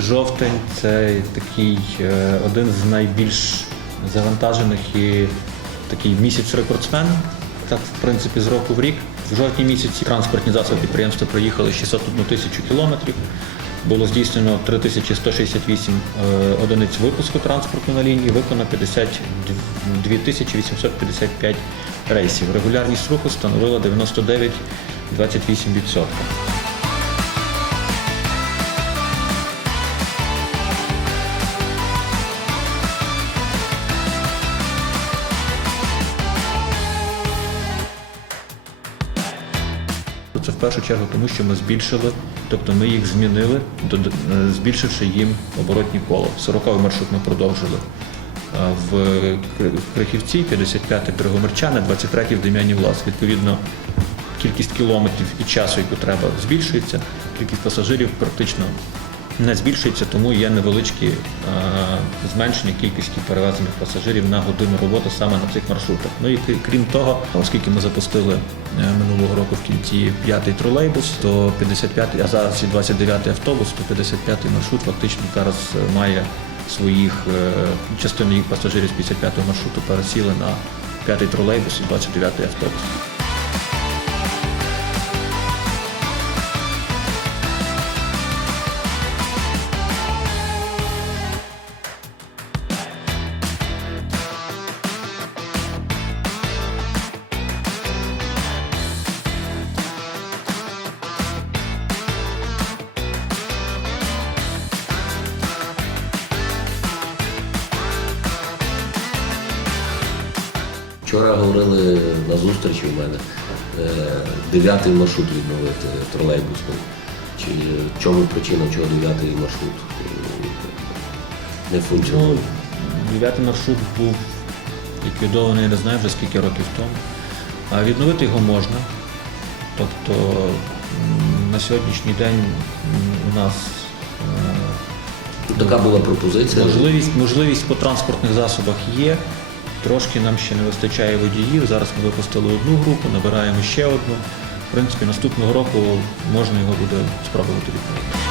жовтень це такий е, один з найбільш завантажених і такий місяць-рекордсмен. Так, в принципі, з року в рік. В жовтні місяці транспортні засоби підприємства проїхали 601 тисячу кілометрів. Було здійснено 3168 е, одиниць випуску транспорту на лінії, виконано 52 тисячі 855 рейсів. Регулярність руху становила 99,28%. Це в першу чергу тому, що ми збільшили, тобто ми їх змінили, е, збільшивши їм оборотні коло. 40 маршрут ми продовжили в Крихівці, 55-й Берегомерчани, Драгомирчане, 23-й в Дем'яні Влас. Відповідно, кількість кілометрів і часу, яку треба, збільшується, кількість пасажирів практично не збільшується, тому є невеличкі е, зменшення кількості перевезених пасажирів на годину роботи саме на цих маршрутах. Ну і крім того, оскільки ми запустили е, минулого року в кінці п'ятий тролейбус, то 55-й, а зараз і 29-й автобус, то 55-й маршрут фактично зараз е, має своїх е, частину їх пасажирів з 55-го маршруту пересіли на п'ятий тролейбус і 29-й автобус. Вчора говорили на зустрічі у мене е, дев'ятий маршрут відновити тролейбусний. Чи в чому причина, чого дев'ятий маршрут е, не функціонує? Ну, дев'ятий маршрут був ліквідований, я не знаю вже скільки років тому. А відновити його можна. Тобто на сьогоднішній день у нас е, Така була пропозиція. можливість, можливість по транспортних засобах є. Трошки нам ще не вистачає водіїв. Зараз ми випустили одну групу, набираємо ще одну. В принципі, наступного року можна його буде спробувати відновити.